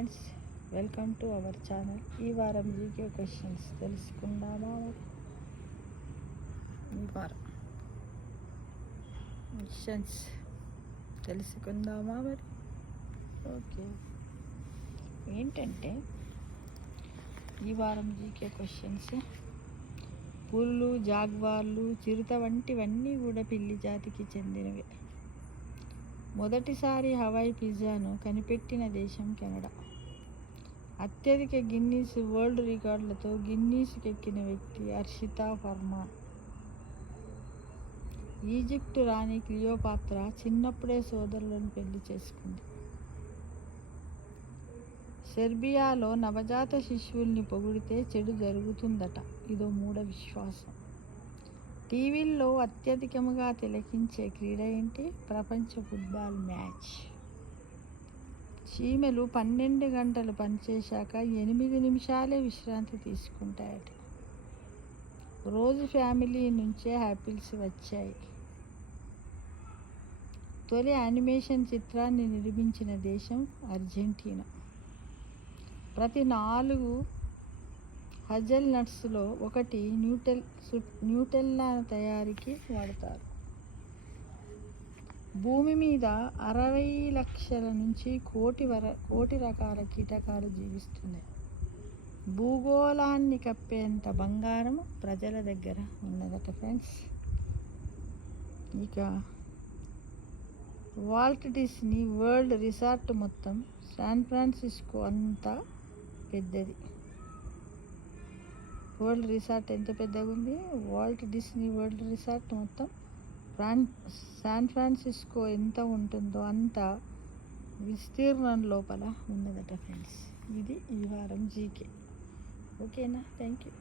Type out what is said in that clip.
Friends, welcome to our channel. ఈ వారం GK questions తెలుసుకుందామా? ఈ వారం క్వశ్చన్స్ తెలుసుకుందామా మరి? ఓకే, ఏంటంటే ఈ వారం జీకే క్వశ్చన్స్ పులులు, జాగ్వార్లు, చిరుత వంటివన్నీ కూడా పిల్లి జాతికి చెందినవే. మొదటిసారి హవాయి పిజ్జాను కనిపెట్టిన దేశం కెనడా. అత్యధిక గిన్నీస్ వరల్డ్ రికార్డులతో గిన్నీస్కి ఎక్కిన వ్యక్తి హర్షితా ఫర్మాన్. ఈజిప్టు రాణి క్లియోపాత్రా చిన్నప్పుడే సోదరులను పెళ్లి చేసుకుంది. సెర్బియాలో నవజాత శిశువుల్ని పొగిడితే చెడు జరుగుతుందట, ఇదో మూఢ విశ్వాసం. టీవీల్లో అత్యధికంగా తిలకించే క్రీడ ఏంటి? ప్రపంచ ఫుట్బాల్ మ్యాచ్. చీమలు 12 గంటలు పనిచేశాక 8 నిమిషాలే విశ్రాంతి తీసుకుంటాయట. రోజు ఫ్యామిలీ నుంచే యాపిల్స్ వచ్చాయి. తొలి యానిమేషన్ చిత్రాన్ని నిర్మించిన దేశం అర్జెంటీనా. ప్రతి 4 హజల్ నట్స్లో ఒకటి న్యూటెల్లా తయారీకి వాడతారు. భూమి మీద 60 లక్షల నుంచి కోటి రకాల కీటకాలు జీవిస్తున్నాయి. భూగోళాన్ని కప్పేంత బంగారం ప్రజల దగ్గర ఉన్నదట ఫ్రెండ్స్. ఇక వాల్ట్ డిస్నీ వరల్డ్ రిసార్ట్ మొత్తం శాన్ ఫ్రాన్సిస్కో అంతా పెద్దది. వరల్డ్ రిసార్ట్ ఎంత పెద్దగా ఉంది? వాల్ట్ డిస్నీ వరల్డ్ రిసార్ట్ మొత్తం శాన్ ఫ్రాన్సిస్కో ఎంత ఉంటుందో అంత విస్తీర్ణం లోపల ఉన్నదట ఫ్రెండ్స్. ఇది ఈ వారం జీకే. ఓకేనా? Thank you.